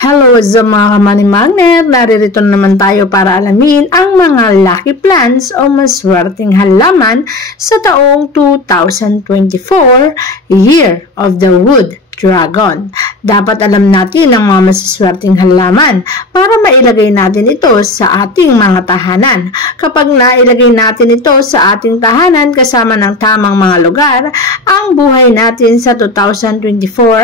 Hello sa mga ka-money magnet, naririto naman tayo para alamin ang mga lucky plants o maswerteng halaman sa taong 2024, Year of the Wood Dragon. Dapat alam natin ang mga masiswerteng halaman para mailagay natin ito sa ating mga tahanan. Kapag nailagay natin ito sa ating tahanan kasama ng tamang mga lugar, ang buhay natin sa 2024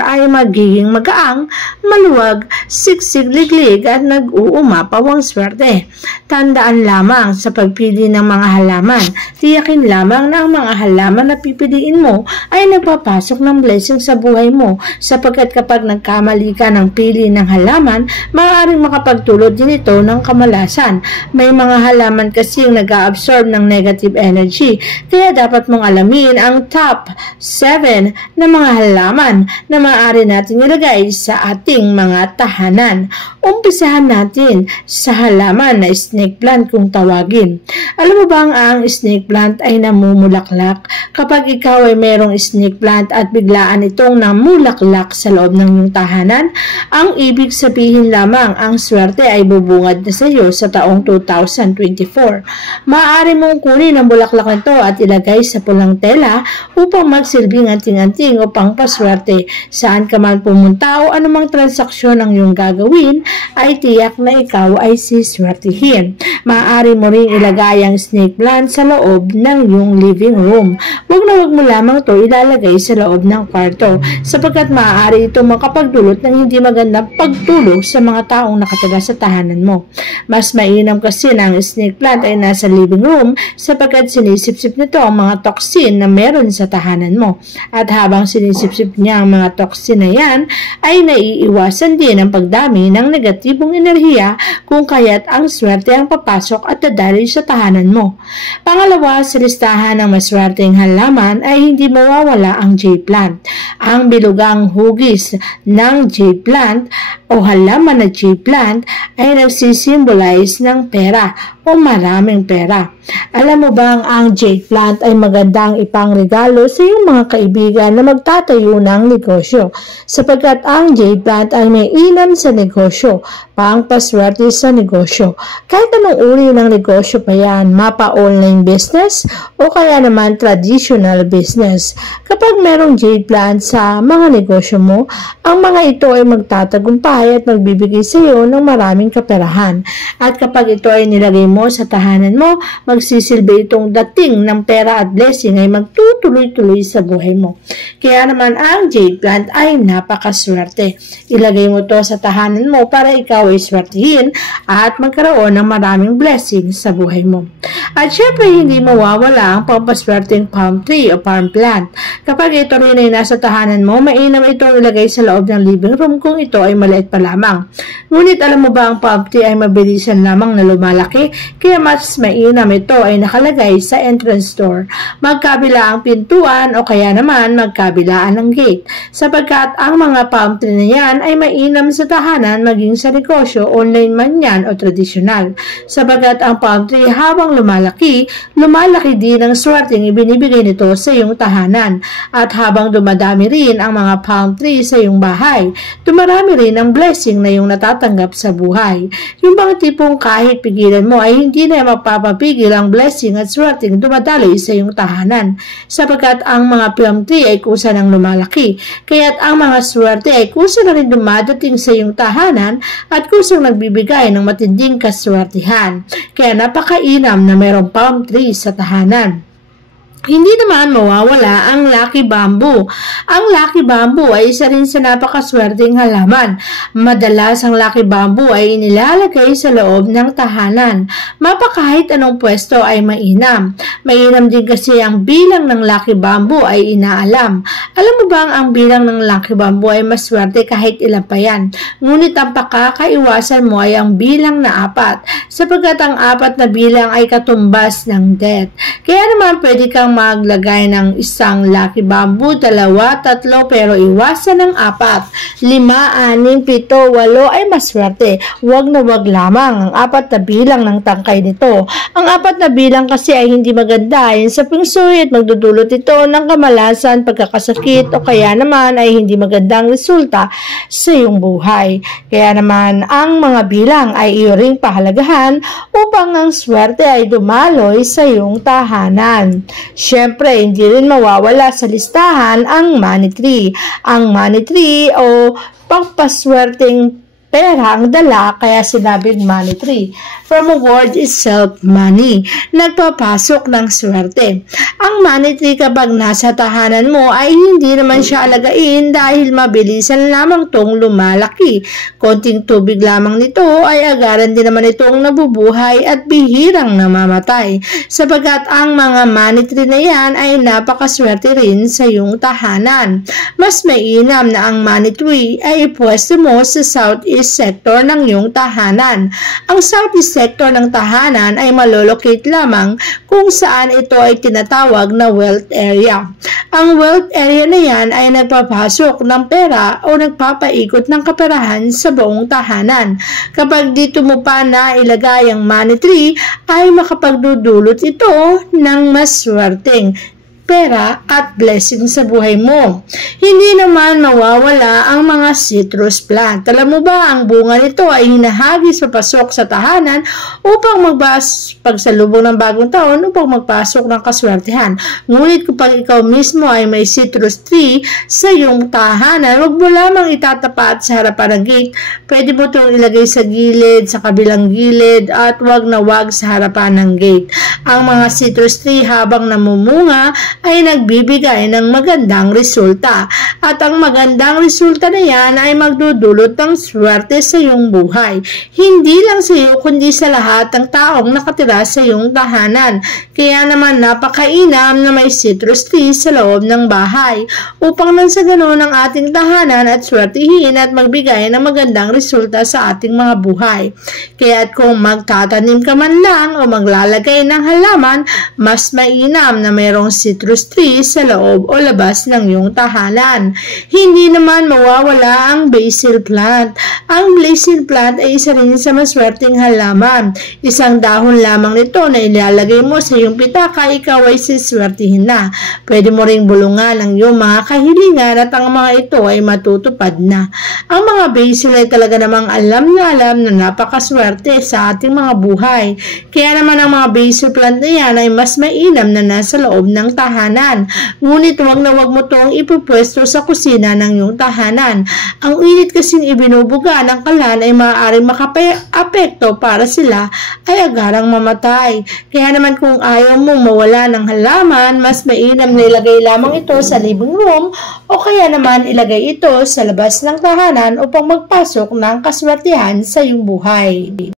ay magiging magaang, maluwag, siksik-liglig at nag-uumapawang swerte. Tandaan lamang sa pagpili ng mga halaman, tiyakin lamang na ang mga halaman na pipiliin mo ay nagpapasok ng blessing sa buhay mo, sapagkat kapag nagkamali ka ng pili ng halaman, maaaring makapagtulot din ito ng kamalasan. May mga halaman kasi yung nag-absorb ng negative energy, kaya dapat mong alamin ang top 7 na mga halaman na maaari natin ilagay sa ating mga tahanan. Umpisahan natin sa halaman na snake plant kung tawagin. Alam mo bang ang snake plant ay namumulaklak? Kapag ikaw ay merong snake plant at biglaan itong namulaklak sa loob ng iyong tahanan, ang ibig sabihin lamang ang swerte ay bubungad na sa iyo sa taong 2024. Maaari mong kunin ang bulaklak nito at ilagay sa pulang tela upang magsilbing anting-anting o pangpaswerte. Saan ka man pumunta o anumang transaksyon ang iyong gagawin, ay tiyak na ikaw ay siswertihin. Maaari mo ring ilagay ang snake plant sa loob ng iyong living room. Huwag na huwag mo lamang ito ilalagay sa loob ng kwarto, sapagkat maaari ito makapagdulot ng hindi magandang pagtulog sa mga taong nakatira sa tahanan mo. Mas mainam kasi na ang snake plant ay nasa living room, sapagkat sinisipsip nito ang mga toxin na meron sa tahanan mo. At habang sinisipsip niya ang mga toxin na yan, ay naiiwasan din ang pagdami ng negatibong enerhiya, kung kaya't ang swerte ang papasok at dadaloy sa tahanan mo. Pangalawa, sa listahan ng maswerteng halaman ay hindi mawawala ang jade plant. Ang bilugang hugis ng jade plant o halaman na jade plant ay nagsisimbolize ng pera o maraming pera. Alam mo bang ang jade plant ay magandang ipangregalo sa iyong mga kaibigan na magtatayo ng negosyo, sapagkat ang jade plant ay may inam sa negosyo, pangpaswerte sa negosyo. Kahit anong uri ng negosyo pa yan, mapa-online business o kaya naman traditional business. Kapag merong jade plant sa mga negosyo mo, ang mga ito ay magtatagumpay at magbibigay sa iyo ng maraming kaperahan. At kapag ito ay nilagay mo sa tahanan mo, magsisilbi itong dating ng pera at blessing ay magtutuloy-tuloy sa buhay mo. Kaya naman ang jade plant ay napakaswerte. Ilagay mo to sa tahanan mo para ikaw ay swertihin at magkaroon ng maraming blessing sa buhay mo. At syempre, hindi mawawala ang pampaswerteng palm tree o palm plant. Kapag ito rin ay nasa tahanan mo, mainam itong ilagay sa loob ng living room kung ito ay maliit pa lamang. Ngunit alam mo ba ang palm tree ay mabilisan lamang na lumalaki, kaya mas mainam ito ay nakalagay sa entrance door, magkabila ang pintuan o kaya naman magkabilaan ng gate, sapagkat ang mga palm tree na yan ay mainam sa tahanan maging sa negosyo, online man yan o tradisyonal, sapagkat ang palm tree habang lumalaki din ang swerteng ibinibigay nito sa iyong tahanan. At habang dumadami rin ang mga palm tree sa iyong bahay, dumarami rin ang blessing na iyong natatanggap sa buhay. Yung bang tipong kahit pigilan mo ay hindi na magpapapigil ang blessing at swerteng dumadaloy sa iyong tahanan, sapagkat ang mga palm tree ay kusa ng lumalaki, kaya't ang mga swerte ay kusa na rin dumadating sa iyong tahanan at kusang nagbibigay ng matinding kaswertihan. Kaya napakainam na mayroong palm tree sa tahanan. Hindi naman mawawala ang lucky bamboo. Ang lucky bamboo ay isa rin sa napakaswerteng halaman. Madalas ang lucky bamboo ay inilalagay sa loob ng tahanan. Kahit anong pwesto ay mainam. Mainam din kasi ang bilang ng lucky bamboo ay inaalam. Alam mo bang ang bilang ng lucky bamboo ay maswerte kahit ilan pa yan? Ngunit ang pakakaiwasan mo ay ang bilang na 4, sapagkat ang 4 na bilang ay katumbas ng death. Kaya naman pwede kang maglagay ng isang lucky bamboo, 2, 3, pero iwasan ng 4, 5, 6, 7, 8 ay maswerte. Wag na wag lamang ang 4 na bilang ng tangkay nito. Ang 4 na bilang kasi ay hindi maganda ayon sa Feng Shui at magdudulot ito ng kamalasan, pagkakasakit o kaya naman ay hindi magandang resulta sa iyong buhay. Kaya naman ang mga bilang ay iyo ring pahalagahan upang ang swerte ay dumaloy sa iyong tahanan. Siyempre, hindi rin mawawala sa listahan ang money tree. Ang money tree o pagpaswerteng pera ang dala, kaya sinabing money tree. From a word itself, money. Nagpapasok ng swerte. Ang money tree kapag nasa tahanan mo ay hindi naman siya alagain dahil mabilisan lamang tong lumalaki. Konting tubig lamang nito ay agaran din naman itong nabubuhay at bihirang namamatay. Sapagkat ang mga money tree na yan ay napakaswerte rin sa iyong tahanan. Mas mainam na ang money tree ay ipwesto mo sa southeast sector ng iyong tahanan. Ang southeast sector ng tahanan ay malolocate lamang kung saan ito ay tinatawag na wealth area. Ang wealth area na yan ay nagpapasok ng pera o nagpapaikot ng kaperahan sa buong tahanan. Kapag dito mo pa na ilagay ang money tree, ay makapagdudulot ito ng maswerteng pera at blessing sa buhay mo. Hindi naman mawawala ang mga citrus plant. Alam mo ba, ang bunga nito ay hinahagis papasok sa tahanan upang pagsalubong ng bagong taon upang magpasok ng kaswertehan. Ngunit kapag ikaw mismo ay may citrus tree sa iyong tahanan, huwag mo lamang itatapat sa harapan ng gate. Pwede mo itong ilagay sa gilid, sa kabilang gilid, at wag na wag sa harapan ng gate. Ang mga citrus tree habang namumunga ay nagbibigay ng magandang resulta. At ang magandang resulta na yan ay magdudulot ng swerte sa iyong buhay. Hindi lang sa iyo kundi sa lahat ng taong nakatira sa iyong tahanan. Kaya naman napakainam na may citrus tree sa loob ng bahay upang nang sa ganoon ang ating tahanan at swertihin at magbigay ng magandang resulta sa ating mga buhay. Kaya kung magtatanim ka man lang o maglalagay ng halaman, mas mainam na mayroong citrus tree sa loob o labas ng iyong tahanan. Hindi naman mawawala ang basil plant. Ang basil plant ay isa rin sa maswerteng halaman. Isang dahon lamang nito na ilalagay mo sa iyong pitaka, ikaw ay siswertihin na. Pwede mo ring bulungan ang iyong mga kahilingan at ang mga ito ay matutupad na. Ang mga basil ay talaga namang alam na napakaswerte sa ating mga buhay. Kaya naman ang mga basil plant na yan ay mas mainam na nasa loob ng tahanan. Ngunit wag na wag mo itong ipupwesto sa kusina ng iyong tahanan. Ang init kasing ibinubuga ng kalan ay maaaring makaapekto para sila ay agarang mamatay. Kaya naman kung ayaw mong mawala ng halaman, mas mainam na ilagay lamang ito sa living room o kaya naman ilagay ito sa labas ng tahanan upang magpasok ng kaswertihan sa iyong buhay.